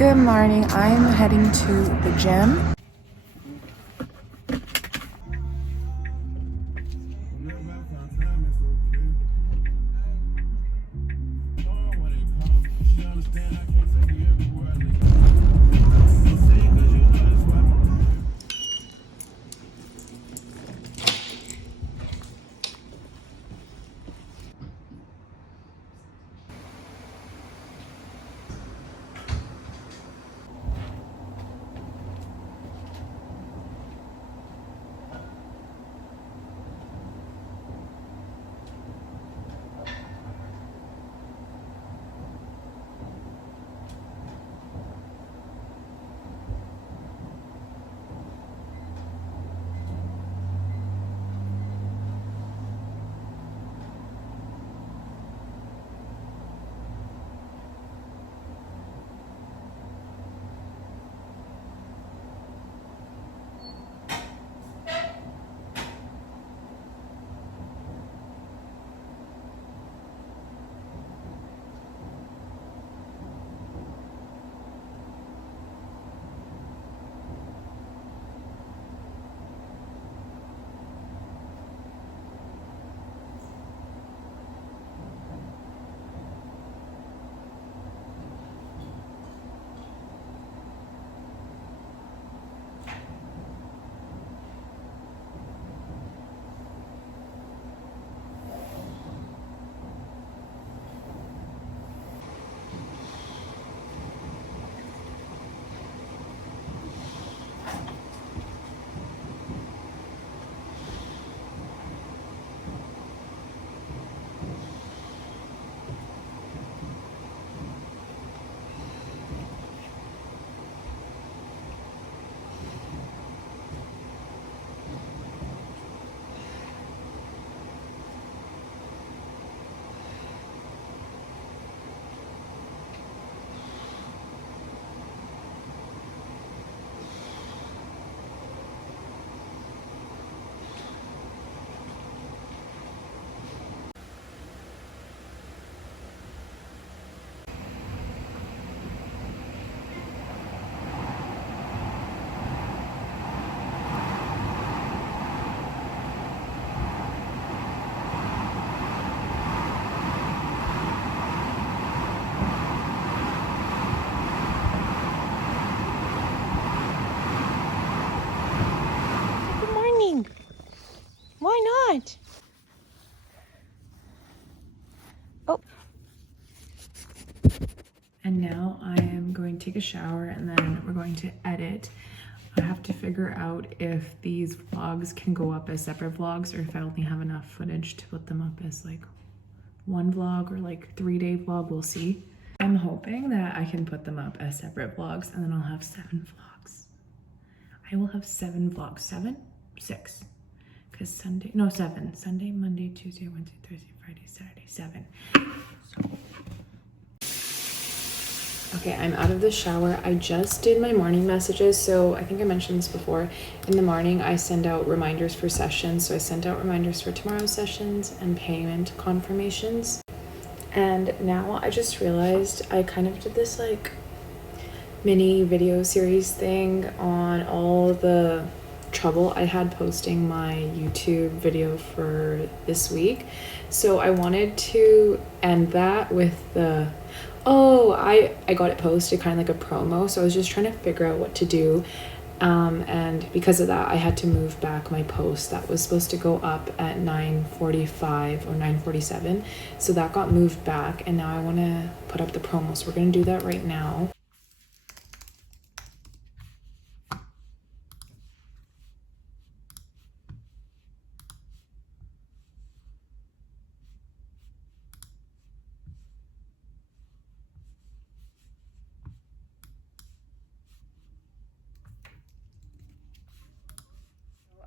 Good morning. I'm heading to the gym. Why not? Oh. And now I am going to take a shower and then we're going to edit. I have to figure out if these vlogs can go up as separate vlogs or if I only have enough footage to put them up as like one vlog or like 3-day vlog. We'll see. I'm hoping that I can put them up as separate vlogs and then I'll have 7 vlogs. I will have 7 vlogs. 7? 6. Because Sunday, no, 7. Sunday, Monday, Tuesday, Wednesday, Thursday, Friday, Saturday, 7. Okay, I'm out of the shower. I just did my morning messages. So I think I mentioned this before. In the morning, I send out reminders for sessions. So I sent out reminders for tomorrow's sessions and payment confirmations. And now I just realized I kind of did this like mini video series thing on all the trouble I had posting my YouTube video for this week. So I wanted to end that with the, oh, I got it posted kind of like a promo. So I was just trying to figure out what to do. And because of that, I had to move back my post that was supposed to go up at 9:45 or 9:47. So that got moved back and now I want to put up the promo. So we're going to do that right now.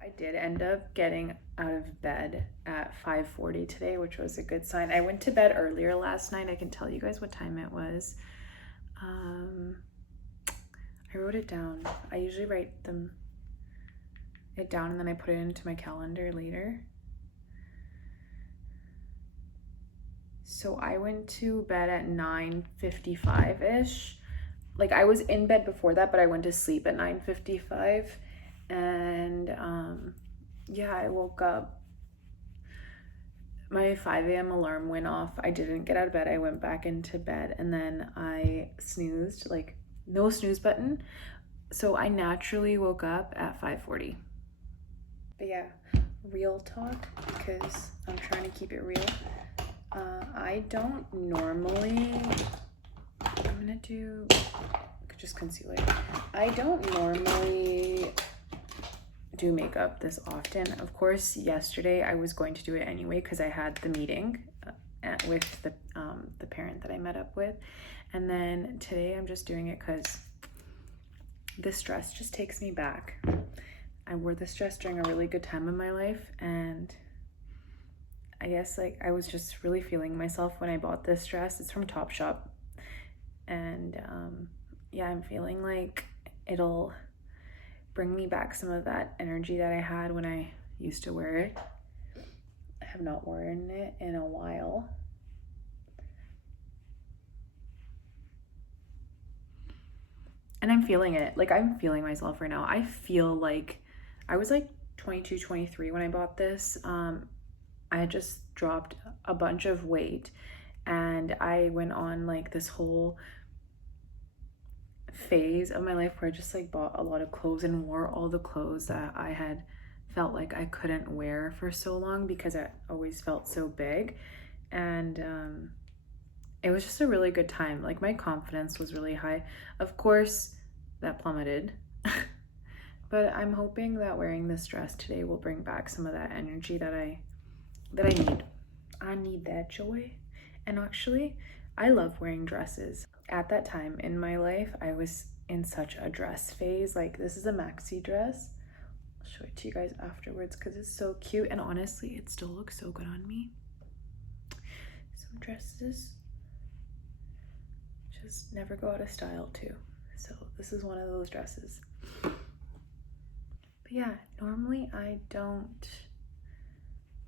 I did end up getting out of bed at 5:40 today, which was a good sign. I went to bed earlier last night. I can tell you guys what time it was. I wrote it down. I usually write it down and then I put it into my calendar later. So I went to bed at 9:55-ish. like I was in bed before that, but I went to sleep at 9:55, and yeah, I woke up. My 5 a.m. alarm went off. I didn't get out of bed. I went back into bed, and then I snoozed, like no snooze button. So I naturally woke up at 5:40. But yeah, real talk, because I'm trying to keep it real. I don't normally, I'm gonna do just concealer. I don't normally do makeup this often. Of course, yesterday I was going to do it anyway because I had the meeting with the parent that I met up with, and then today I'm just doing it because this dress just takes me back. I wore this dress during a really good time in my life, and I guess like I was just really feeling myself when I bought this dress. It's from Topshop, and yeah, I'm feeling like it'll bring me back some of that energy that I had when I used to wear it. I have not worn it in a while. And I'm feeling it. Like, I'm feeling myself right now. I feel like I was like 22, 23 when I bought this. I had just dropped a bunch of weight, and I went on like this whole phase of my life where I just like bought a lot of clothes and wore all the clothes that I had felt like I couldn't wear for so long because I always felt so big. And it was just a really good time. Like, my confidence was really high. Of course, that plummeted. But I'm hoping that wearing this dress today will bring back some of that energy that I need. I need that joy. And actually, I love wearing dresses. At that time in my life, I was in such a dress phase. Like, this is a maxi dress. I'll show it to you guys afterwards because it's so cute, and honestly, it still looks so good on me. Some dresses just never go out of style too. So this is one of those dresses. But yeah, normally I don't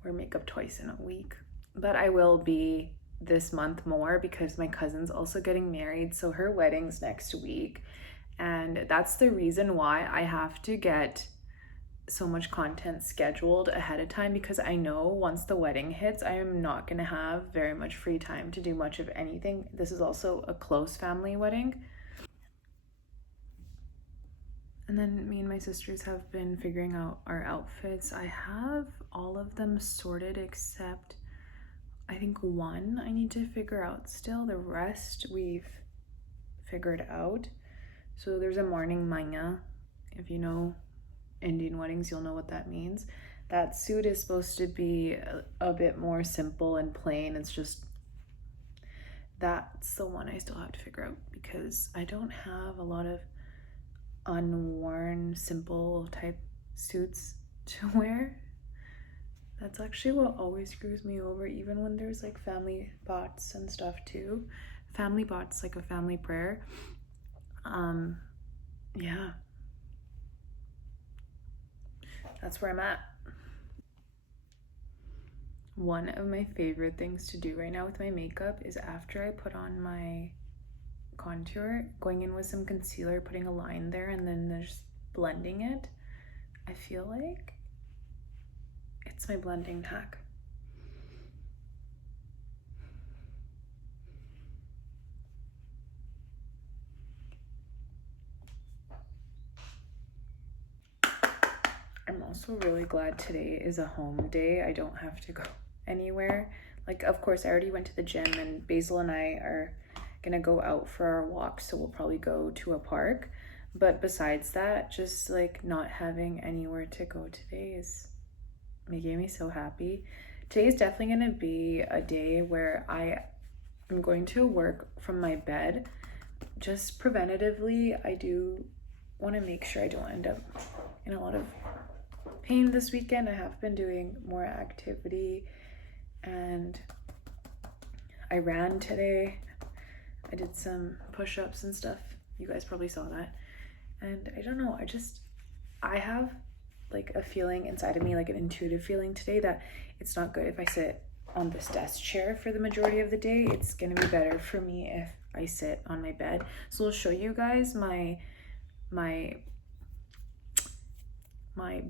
wear makeup twice in a week, but I will be this month more because my cousin's also getting married, so her wedding's next week, and that's the reason why I have to get so much content scheduled ahead of time, because I know once the wedding hits, I am not going to have very much free time to do much of anything. This is also a close family wedding. And then me and my sisters have been figuring out our outfits. I have all of them sorted except I think one I need to figure out still. The rest we've figured out. So there's a morning manga. If you know Indian weddings, you'll know what that means. That suit is supposed to be a bit more simple and plain. It's just, that's the one I still have to figure out because I don't have a lot of unworn, simple type suits to wear. That's actually what always screws me over, even when there's like family bots and stuff too. Family bots, like a family prayer. Yeah. That's where I'm at. One of my favorite things to do right now with my makeup is after I put on my contour, going in with some concealer, putting a line there, and then just blending it. I feel like it's my blending hack. I'm also really glad today is a home day. I don't have to go anywhere. Like, of course, I already went to the gym, and Basil and I are gonna go out for our walk, so we'll probably go to a park. But besides that, just like not having anywhere to go today is making me so happy. Today is definitely gonna be a day where I am going to work from my bed. Just preventatively, I do want to make sure I don't end up in a lot of pain this weekend. I have been doing more activity, and I ran today. I did some push-ups and stuff. You guys probably saw that. And I don't know, I have like a feeling inside of me, like an intuitive feeling today, that it's not good if I sit on this desk chair for the majority of the day. It's gonna be better for me if I sit on my bed. So I'll show you guys my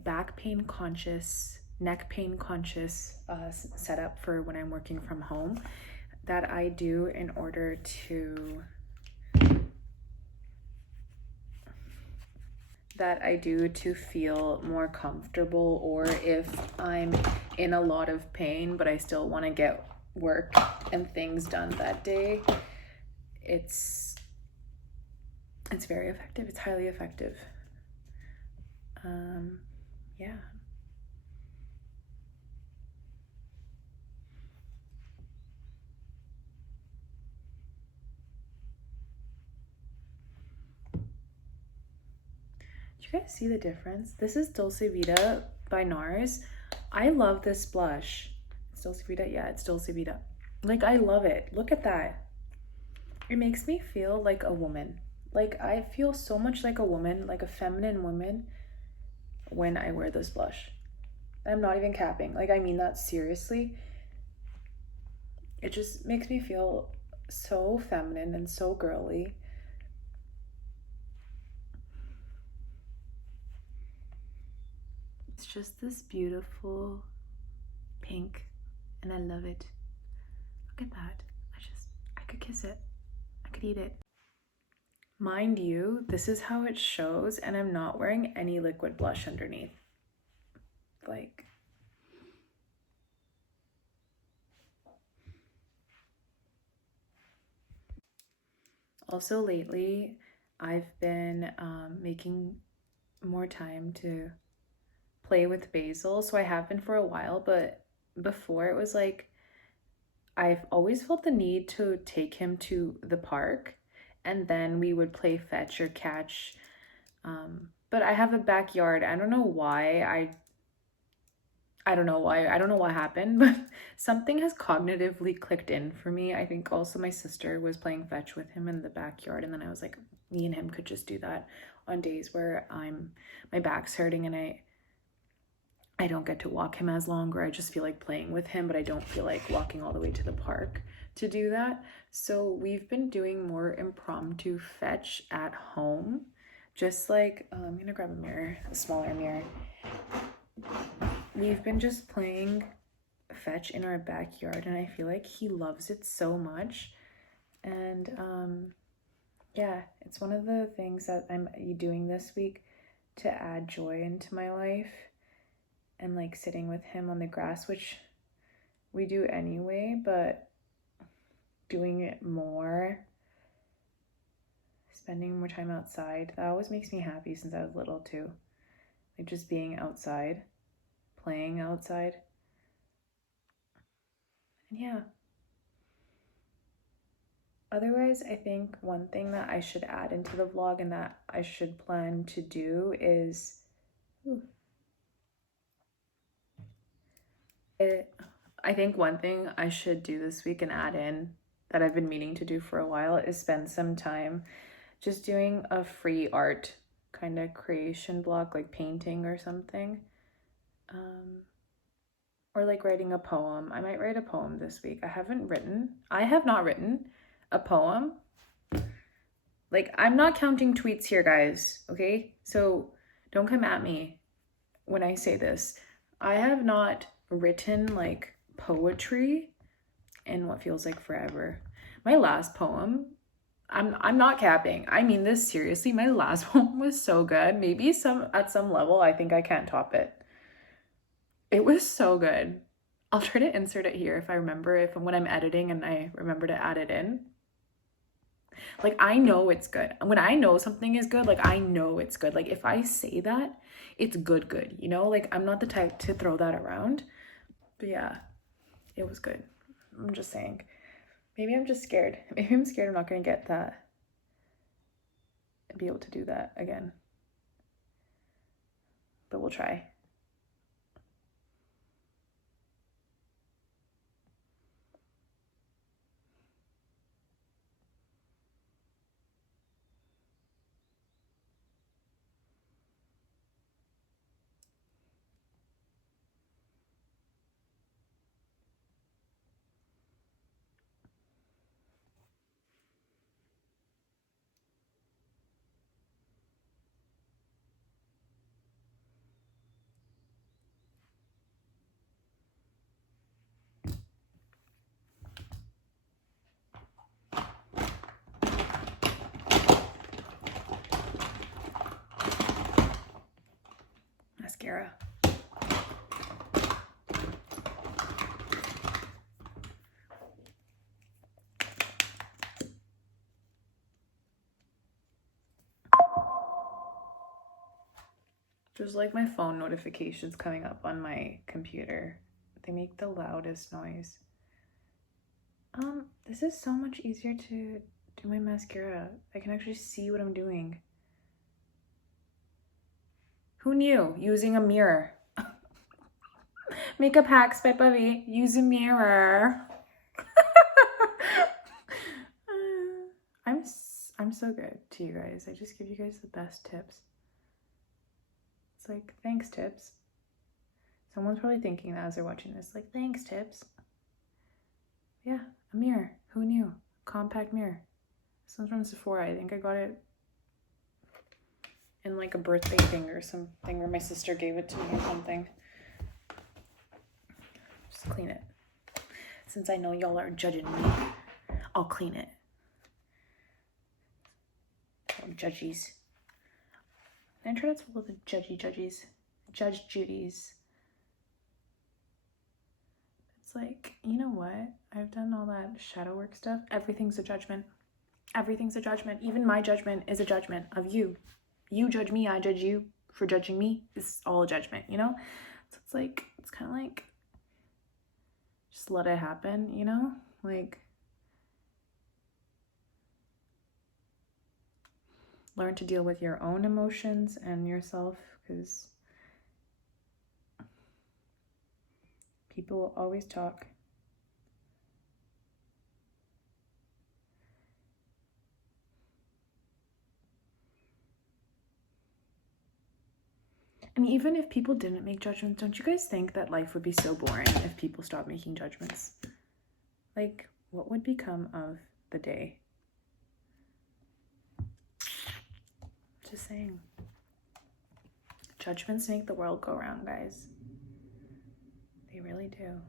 back pain conscious, neck pain conscious setup for when I'm working from home that I do in order to feel more comfortable, or if I'm in a lot of pain but I still want to get work and things done that day. It's very effective. It's highly effective. Yeah. Do you guys see the difference? This is Dulce Vida by NARS. I love this blush. It's Dulce Vida? Yeah, it's Dulce Vida. Like, I love it. Look at that. It makes me feel like a woman. Like, I feel so much like a woman, like a feminine woman, when I wear this blush. I'm not even capping. Like, I mean that seriously. It just makes me feel so feminine and so girly. It's just this beautiful pink, and I love it. Look at that. I could kiss it. I could eat it. Mind you, this is how it shows, and I'm not wearing any liquid blush underneath. Like, also lately, I've been making more time to play with Basil. So I have been for a while, but before it was like, I've always felt the need to take him to the park, and then we would play fetch or catch. But I have a backyard. I don't know why. I don't know why. I don't know what happened, but something has cognitively clicked in for me. I think also my sister was playing fetch with him in the backyard, and then I was like, me and him could just do that on days where my back's hurting and I don't get to walk him as long, or I just feel like playing with him, but I don't feel like walking all the way to the park to do that. So we've been doing more impromptu fetch at home. Just like, I'm gonna grab a mirror, a smaller mirror. We've been just playing fetch in our backyard, and I feel like he loves it so much. And yeah, it's one of the things that I'm doing this week to add joy into my life. And like sitting with him on the grass, which we do anyway, but doing it more, spending more time outside, that always makes me happy since I was little too. Like just being outside, playing outside. And yeah. Otherwise, I think one thing that I should add into the vlog and that I should plan to do is I think one thing I should do this week and add in that I've been meaning to do for a while is spend some time just doing a free art kind of creation block, like painting or something. Or like writing a poem. I might write a poem this week. I have not written a poem. Like, I'm not counting tweets here, guys, okay? So don't come at me when I say this. I have not written like poetry in what feels like forever. My last poem, I'm not capping. I mean this seriously. My last poem was so good. Maybe at some level I think I can't top it. It was so good. I'll try to insert it here if I remember, if when I'm editing and I remember to add it in. Like, I know it's good. When I know something is good, like, I know it's good. Like, if I say that, it's good, you know? Like, I'm not the type to throw that around. But yeah, it was good. I'm just saying. Maybe I'm just scared. Maybe I'm scared I'm not going to get that and be able to do that again. But we'll try. mascara. There's like my phone notifications coming up on my computer. They make the loudest noise. This is so much easier to do my mascara. I can actually see what I'm doing. Who knew? Using a mirror. Makeup hacks by Bubby. Use a mirror. I'm so good to you guys. I just give you guys the best tips. It's like, thanks, tips. Someone's probably thinking that as they're watching this. Like, thanks, tips. Yeah, a mirror. Who knew? Compact mirror. This one's from Sephora. I think I got it in like a birthday thing or something where my sister gave it to me or something. Just clean it. Since I know y'all are judging me, I'll clean it. Oh, judgies. The internet's full of the judgies. Judge Judies. It's like, you know what? I've done all that shadow work stuff. Everything's a judgment. Everything's a judgment. Even my judgment is a judgment of you. You judge me, I judge you for judging me. It's all a judgment, you know? So it's like, it's kind of like, just let it happen, you know? Like, learn to deal with your own emotions and yourself, because people will always talk. And even if people didn't make judgments, don't you guys think that life would be so boring if people stopped making judgments? Like, what would become of the day? Just saying. Judgments make the world go round, guys. They really do.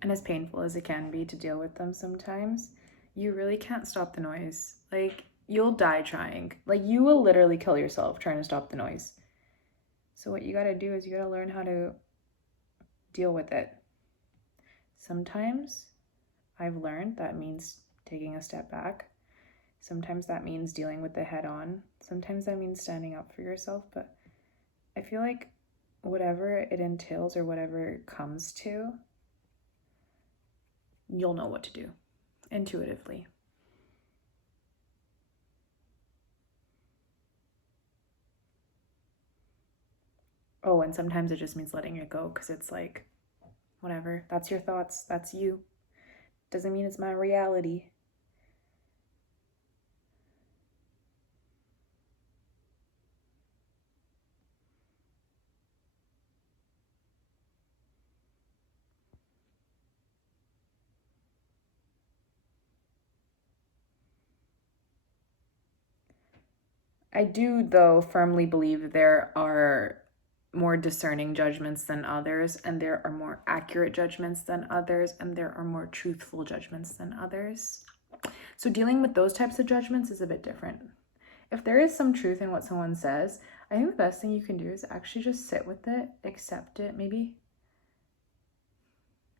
And as painful as it can be to deal with them sometimes, you really can't stop the noise. Like, you'll die trying. Like, you will literally kill yourself trying to stop the noise. So what you gotta do is you gotta learn how to deal with it. Sometimes I've learned that means taking a step back. Sometimes that means dealing with it head on. Sometimes that means standing up for yourself. But I feel like whatever it entails or whatever it comes to, you'll know what to do intuitively. Oh, and sometimes it just means letting it go, because it's like, whatever, that's your thoughts, that's you. Doesn't mean it's my reality. I do, though, firmly believe there are more discerning judgments than others, and there are more accurate judgments than others, and there are more truthful judgments than others. So dealing with those types of judgments is a bit different. If there is some truth in what someone says, I think the best thing you can do is actually just sit with it, accept it, maybe,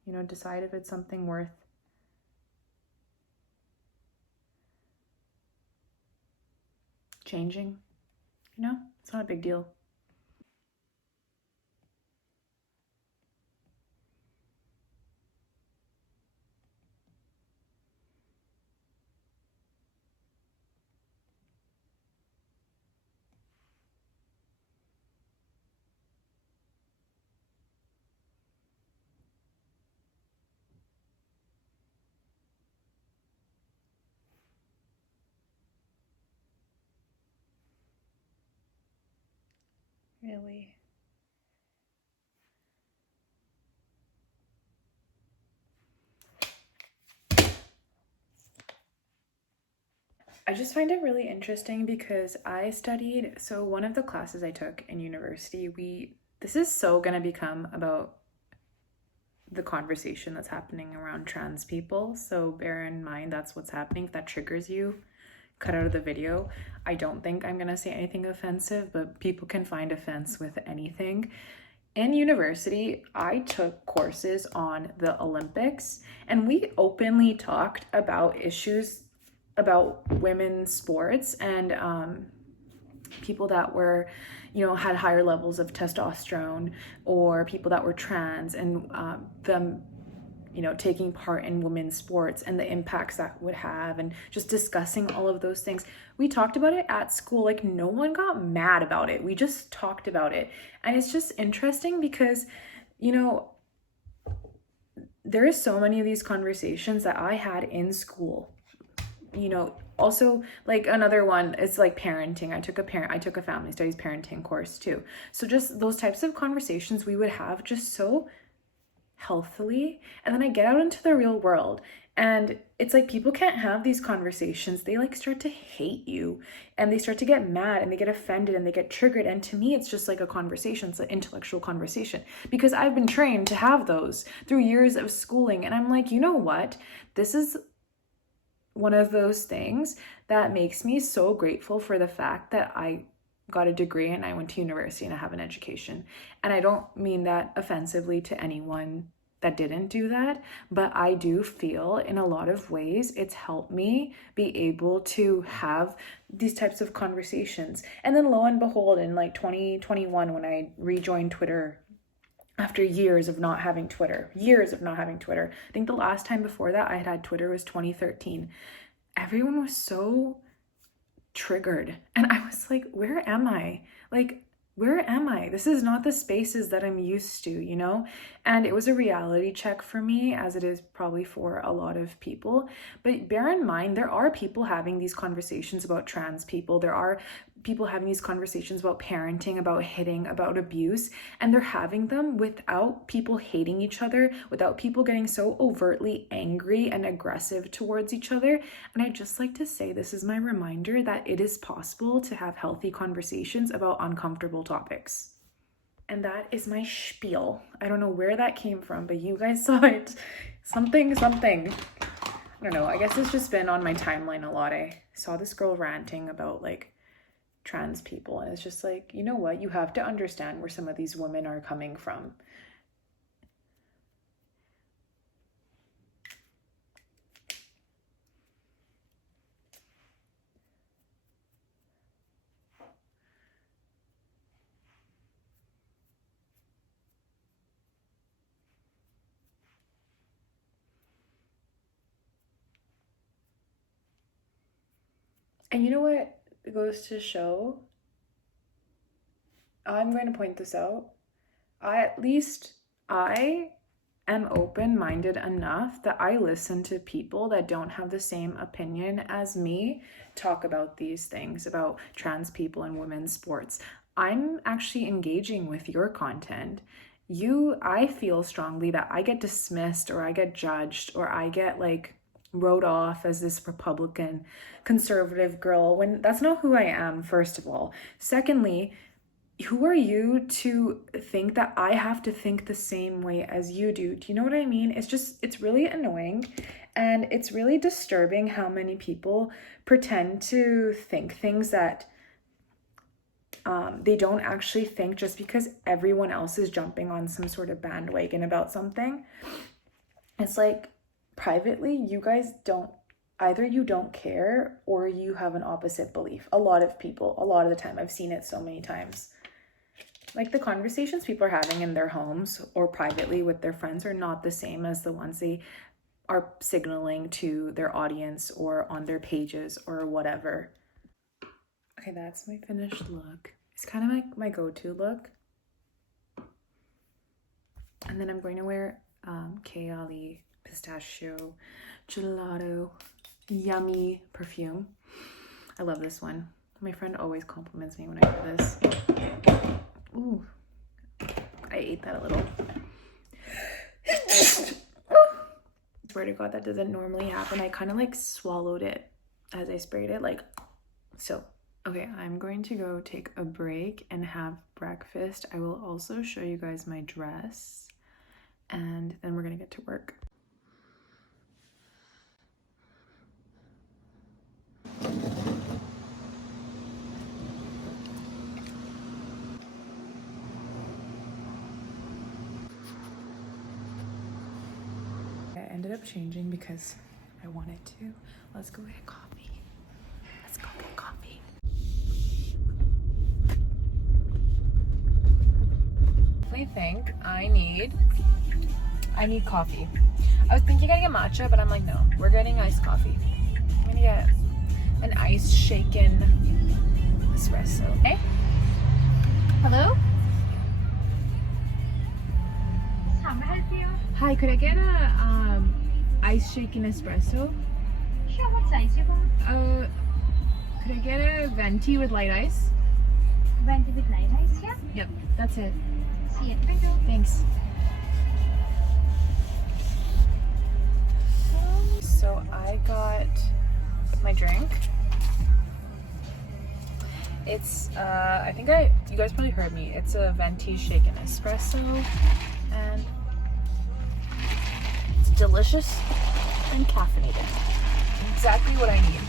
you know, decide if it's something worth changing. You know, it's not a big deal. Really. I just find it really interesting because I studied, so one of the classes I took in university, this is so gonna become about the conversation that's happening around trans people. So bear in mind that's what's happening. If that triggers you, cut out of the video. I don't think I'm gonna say anything offensive, but people can find offense with anything. In university, I took courses on the Olympics, and we openly talked about issues about women's sports and people that were, you know, had higher levels of testosterone, or people that were trans, and them, you know, taking part in women's sports and the impacts that would have, and just discussing all of those things. We talked about it at school. Like, no one got mad about it. We just talked about it. And it's just interesting because, you know, there is so many of these conversations that I had in school. You know, also, like, another one is like parenting. I took a family studies parenting course too. So just those types of conversations we would have just so healthily. And then I get out into the real world, and it's like people can't have these conversations. They like start to hate you, and they start to get mad, and they get offended, and they get triggered. And to me, it's just like a conversation. It's an intellectual conversation, because I've been trained to have those through years of schooling. And I'm like, you know what? This is one of those things that makes me so grateful for the fact that I got a degree and I went to university and I have an education. And I don't mean that offensively to anyone that didn't do that, but I do feel in a lot of ways it's helped me be able to have these types of conversations. And then lo and behold, in like 2021, when I rejoined Twitter after years of not having Twitter, I think the last time before that I had Twitter was 2013. Everyone was so triggered, and I was like, where am I? Like, where am I? This is not the spaces that I'm used to, you know? And it was a reality check for me, as it is probably for a lot of people. But bear in mind, there are people having these conversations about trans people. There are people having these conversations about parenting, about hitting, about abuse, and they're having them without people hating each other, without people getting so overtly angry and aggressive towards each other. And I just like to say, this is my reminder that it is possible to have healthy conversations about uncomfortable topics. And that is my spiel. I don't know where that came from, but you guys saw it. Something. I don't know. I guess it's just been on my timeline a lot. I saw this girl ranting about like trans people, and it's just like, you know what? You have to understand where some of these women are coming from. And you know what it goes to show? I'm going to point this out. I am open-minded enough that I listen to people that don't have the same opinion as me talk about these things, about trans people and women's sports. I'm actually engaging with your content. I feel strongly that I get dismissed, or I get judged, or I get like wrote off as this Republican conservative girl, when that's not who I am, first of all. Secondly, who are you to think that I have to think the same way as you do? Do you know what I mean? It's really annoying, and it's really disturbing how many people pretend to think things that they don't actually think, just because everyone else is jumping on some sort of bandwagon about something. It's like, privately, you guys either you don't care, or you have an opposite belief. A lot of people, a lot of the time, I've seen it so many times. Like, the conversations people are having in their homes or privately with their friends are not the same as the ones they are signaling to their audience or on their pages or whatever. Okay, that's my finished look. It's kind of like my go-to look. And then I'm going to wear Kayali Pistachio Gelato Yummy perfume. I love this one. My friend always compliments me when I wear this. Ooh, I ate that a little. Swear to God, that doesn't normally happen. I kind of like swallowed it as I sprayed it, like so. Okay, I'm going to go take a break and have breakfast. I will also show you guys my dress, and then we're gonna get to work. I ended up changing because I wanted to. Let's go get coffee. Let's go get coffee. I think I need coffee. I was thinking getting a matcha, but I'm like, no, we're getting iced coffee. I'm gonna get an ice shaken espresso. Hey? Hello? How may I help you? Hi, could I get a ice shaken espresso? Sure, what size you want? Could I get a venti with light ice? Venti with light ice, yeah? Yep, that's it. See you at the window. Thanks. So I got my drink. It's I think you guys probably heard me. It's a venti shaken espresso, and it's delicious and caffeinated. Exactly what I need.